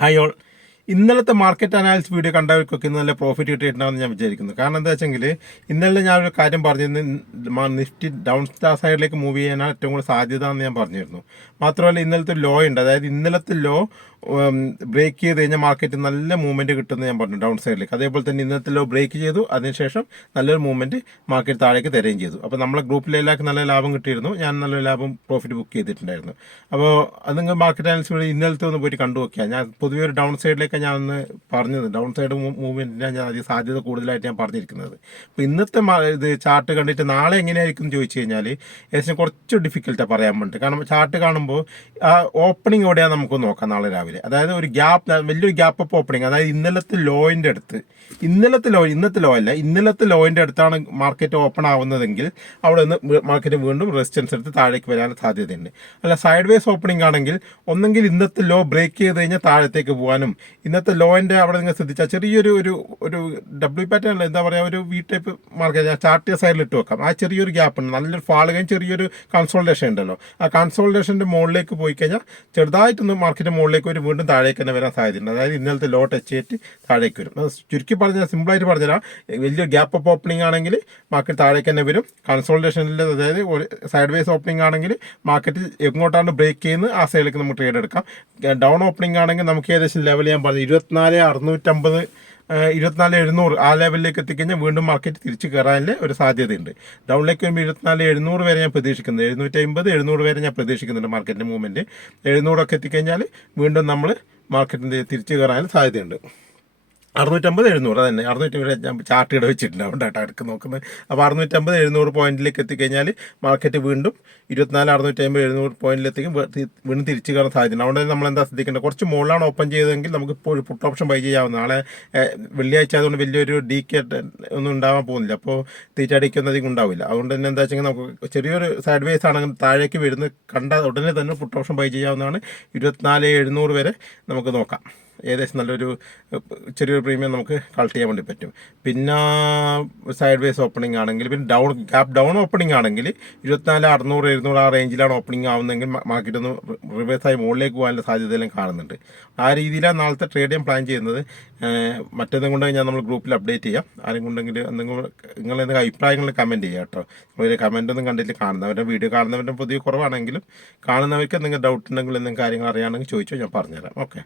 Hi all. ഇന്നലത്തെ market analysis video കണ്ടവർക്കൊക്കെ ഇന്ന് നല്ല പ്രോഫിറ്റ് കിട്ടിയിട്ടുണ്ടാവുമെന്ന് ഞാൻ വിചാരിക്കുന്നു. കാരണം എന്താ വെച്ചെങ്കിൽ ഇന്നലെ ഞാനൊരു കാര്യം പറഞ്ഞിരുന്നു, നിഫ്റ്റി ഡൗൺ സൈഡിലേക്ക് മൂവ് ചെയ്യാനാണ് ഏറ്റവും കൂടുതൽ സാധ്യത എന്ന് ഞാൻ പറഞ്ഞിരുന്നു. മാത്രമല്ല ഇന്നലത്തെ ലോ ഉണ്ട്, അതായത് ഇന്നലത്തെ ലോ ബ്രേക്ക് ചെയ്ത് കഴിഞ്ഞാൽ മാർക്കറ്റ് നല്ല മൂവ്മെൻറ്റ് കിട്ടുമെന്ന് ഞാൻ പറഞ്ഞു ഡൗൺ സൈഡിലേക്ക്. അതേപോലെ തന്നെ ഇന്നത്തെ ലോ ബ്രേക്ക് ചെയ്തു, അതിനുശേഷം നല്ലൊരു മൂവ്മെൻറ്റ് മാർക്കറ്റ് താഴേക്ക് തരുകയും ചെയ്തു. അപ്പോൾ നമ്മളെ ഗ്രൂപ്പിലെ എല്ലാവർക്കും നല്ല ലാഭം കിട്ടിയിരുന്നു. ഞാൻ നല്ലൊരു ലാഭം പ്രോഫിറ്റ് ബുക്ക് ചെയ്തിട്ടുണ്ടായിരുന്നു. അപ്പോൾ അത് നിങ്ങൾ മാർക്കറ്റ് അനാലിസിസ് ഇന്നലത്തെ ഒന്ന് പോയിട്ട് കണ്ടു നോക്കിയാൽ, ഞാൻ പൊതുവെ ഒരു ഡൗൺ സൈഡിലേക്ക് ഞാൻ ഒന്ന് പറഞ്ഞത്, ഡൗൺ സൈഡ് മൂവ്മെൻറ്റിനാണ് ഞാൻ അധികം സാധ്യത കൂടുതലായിട്ട് ഞാൻ പറഞ്ഞിരിക്കുന്നത്. അപ്പോൾ ഇന്നത്തെ ഇത് ചാർട്ട് കണ്ടിട്ട് നാളെ എങ്ങനെയായിരിക്കും എന്ന് ചോദിച്ചു കഴിഞ്ഞാൽ ഏകദേശം കുറച്ച് ഡിഫിക്കൽട്ടാണ് പറയാൻ വേണ്ടി. കാരണം ചാർട്ട് കാണുമ്പോൾ ആ ഓപ്പണിംഗ് എവിടെയാണ് നമുക്ക് നോക്കാം നാളെ രാവിലെ. അതായത് ഒരു ഗ്യാപ്പ്, വലിയൊരു ഗ്യാപ്പ് അപ്പ് ഓപ്പണിംഗ്, അതായത് ഇന്നലത്തെ ലോയിൻ്റെ അടുത്ത്, ഇന്നത്തെ ലോ അല്ല, ഇന്നലത്തെ ലോയിൻ്റെ അടുത്താണ് മാർക്കറ്റ് ഓപ്പൺ ആവുന്നതെങ്കിൽ അവിടെ നിന്ന് മാർക്കറ്റ് വീണ്ടും റെസിസ്റ്റൻസ് എടുത്ത് താഴേക്ക് വരാൻ സാധ്യതയുണ്ട്. അല്ല സൈഡ് വേസ് ഓപ്പണിംഗ് ആണെങ്കിൽ ഒന്നെങ്കിൽ ഇന്നത്തെ ലോ ബ്രേക്ക് ചെയ്ത് കഴിഞ്ഞാൽ താഴത്തേക്ക് പോകാനും, ഇന്നത്തെ ലോയിൻ്റെ അവിടെ നിങ്ങൾ ശ്രദ്ധിച്ചാൽ ചെറിയൊരു ഒരു ഡബ്ല്യു പാറ്റേൺ, എന്താ പറയുക, ഒരു വി ടൈപ്പ് മാർക്കറ്റ് ചാർട്ട് സൈഡിൽ ഇട്ട് വെക്കാം. ആ ചെറിയൊരു ഗ്യാപ്പ് ഉണ്ട്, നല്ലൊരു ഫാളുകയും ചെറിയൊരു കൺസോൾട്ടേഷൻ ഉണ്ടല്ലോ. ആ കൺസോൾട്ടേഷൻ്റെ മുകളിലേക്ക് പോയി കഴിഞ്ഞാൽ ചെറുതായിട്ടൊന്ന് മാർക്കറ്റ് മുകളിലേക്ക് ഒരു വീണ്ടും താഴേക്ക് തന്നെ വരാൻ സാധ്യതയുണ്ട്. അതായത് ഇന്നലത്തെ ലോ ടച്ച് ചെയ്തിട്ട് താഴേക്ക് വരും. ചുരുക്കി പറഞ്ഞാൽ, സിമ്പിളായിട്ട് പറഞ്ഞാൽ, വലിയൊരു ഗ്യാപ്പ് അപ്പ് ഓപ്പണിംഗ് ആണെങ്കിൽ മാർക്കറ്റ് താഴേക്ക് തന്നെ വരും. കൺസോൾട്ടേഷനിൽ, അതായത് സൈഡ് വേസ് ഓപ്പണിംഗ് ആണെങ്കിൽ മാർക്കറ്റ് എങ്ങോട്ടാണ് ബ്രേക്ക് ചെയ്യുന്നത് ആ സൈഡിലേക്ക് നമുക്ക് ട്രേഡ് എടുക്കാം. ഡൗൺ ഓപ്പണിംഗ് ആണെങ്കിൽ നമുക്ക് ഏകദേശം ലെവൽ ഞാൻ പറഞ്ഞു 24,650 24,700 ആ ലെവലിലേക്ക് എത്തിക്കഴിഞ്ഞാൽ വീണ്ടും മാർക്കറ്റ് തിരിച്ച് കയറാനുള്ള ഒരു സാധ്യതയുണ്ട്. ഡൗണിലേക്ക് വരുമ്പോൾ 24,700 വരെ ഞാൻ പ്രതീക്ഷിക്കുന്നത്, 750-700 വരെ ഞാൻ പ്രതീക്ഷിക്കുന്നുണ്ട് മാർക്കറ്റിൻ്റെ മൂവ്മെൻറ്റ്. 700 എത്തിക്കഴിഞ്ഞാൽ വീണ്ടും നമ്മൾ മാർക്കറ്റിൻ്റെ തിരിച്ച് കയറാനും സാധ്യതയുണ്ട്. 650-700 തന്നെ, 650 ഞാൻ ചാർട്ട് ഇട വെച്ചിട്ടുണ്ട്, അതുകൊണ്ടാണ് എടുക്ക് നോക്കുന്നത്. അപ്പോൾ 650-700 പോയിന്റിലേക്ക് എത്തിക്കഴിഞ്ഞാൽ മാർക്കറ്റ് വീണ്ടും 24,650-700 പോയിന്റിലെത്തിക്കും വീണ്ടും തിരിച്ച് കയറാൻ സാധ്യതയുണ്ട്. അതുകൊണ്ട് നമ്മൾ എന്താ ശ്രദ്ധിക്കേണ്ടത്, കുറച്ച് മുകളിലാണ് ഓപ്പൺ ചെയ്തതെങ്കിൽ നമുക്ക് ഇപ്പോൾ ഒരു പുട്ട് ഓപ്ഷൻ ബൈ ചെയ്യാവുന്ന. നാളെ വെള്ളിയാഴ്ച ആയതുകൊണ്ട് വലിയൊരു ഒന്നും ഉണ്ടാകാൻ പോകുന്നില്ല, അപ്പോൾ തീറ്റടിക്കൊന്നും അധികം ഉണ്ടാവില്ല. അതുകൊണ്ട് തന്നെ എന്താ വെച്ചെങ്കിൽ നമുക്ക് ചെറിയൊരു സൈഡ് വേസ് ആണെങ്കിൽ താഴേക്ക് വരുന്ന കണ്ട ഉടനെ തന്നെ പുട്ട് ഓപ്ഷൻ ബൈ ചെയ്യാവുന്നതാണ്. 24,700 വരെ നമുക്ക് നോക്കാം. ഏകദേശം നല്ലൊരു ചെറിയൊരു പ്രീമിയം നമുക്ക് കളക്ട് ചെയ്യാൻ വേണ്ടി പറ്റും. പിന്നെ സൈഡ് വേസ് ഓപ്പണിംഗ് ആണെങ്കിൽ, പിന്നെ ഗ്യാപ്പ് ഡൗൺ ഓപ്പണിംഗ് ആണെങ്കിൽ 24,600-700 ആ റേഞ്ചിലാണ് ഓപ്പണിംഗ് ആവുന്നതെങ്കിൽ മാർക്കറ്റ് ഒന്ന് റിവേഴ്സായി മുകളിലേക്ക് പോകാനുള്ള സാധ്യതയെല്ലാം കാണുന്നുണ്ട്. ആ രീതിയിലാണ് നാളത്തെ ട്രേഡ് ചെയ്യാൻ പ്ലാൻ ചെയ്യുന്നത്. മറ്റേതും കൊണ്ട് ഞാൻ നമ്മൾ ഗ്രൂപ്പിൽ അപ്ഡേറ്റ് ചെയ്യാം. ആരെങ്കിലും ഉണ്ടെങ്കിൽ നിങ്ങളെന്തെങ്കിലും അഭിപ്രായങ്ങൾ കമൻറ്റ് ചെയ്യാം കേട്ടോ. ഒരു കമൻറ്റൊന്നും കണ്ടിട്ട് കാണുന്നവരുടെ വീഡിയോ കാണുന്നവരുടെ പൊതുവെ കുറവാണെങ്കിലും കാണുന്നവർക്ക് എന്തെങ്കിലും ഡൗട്ട് ഉണ്ടെങ്കിൽ എന്തെങ്കിലും കാര്യങ്ങൾ അറിയുകയാണെങ്കിൽ ചോദിച്ചോ, ഞാൻ പറഞ്ഞുതരാം. ഓക്കെ.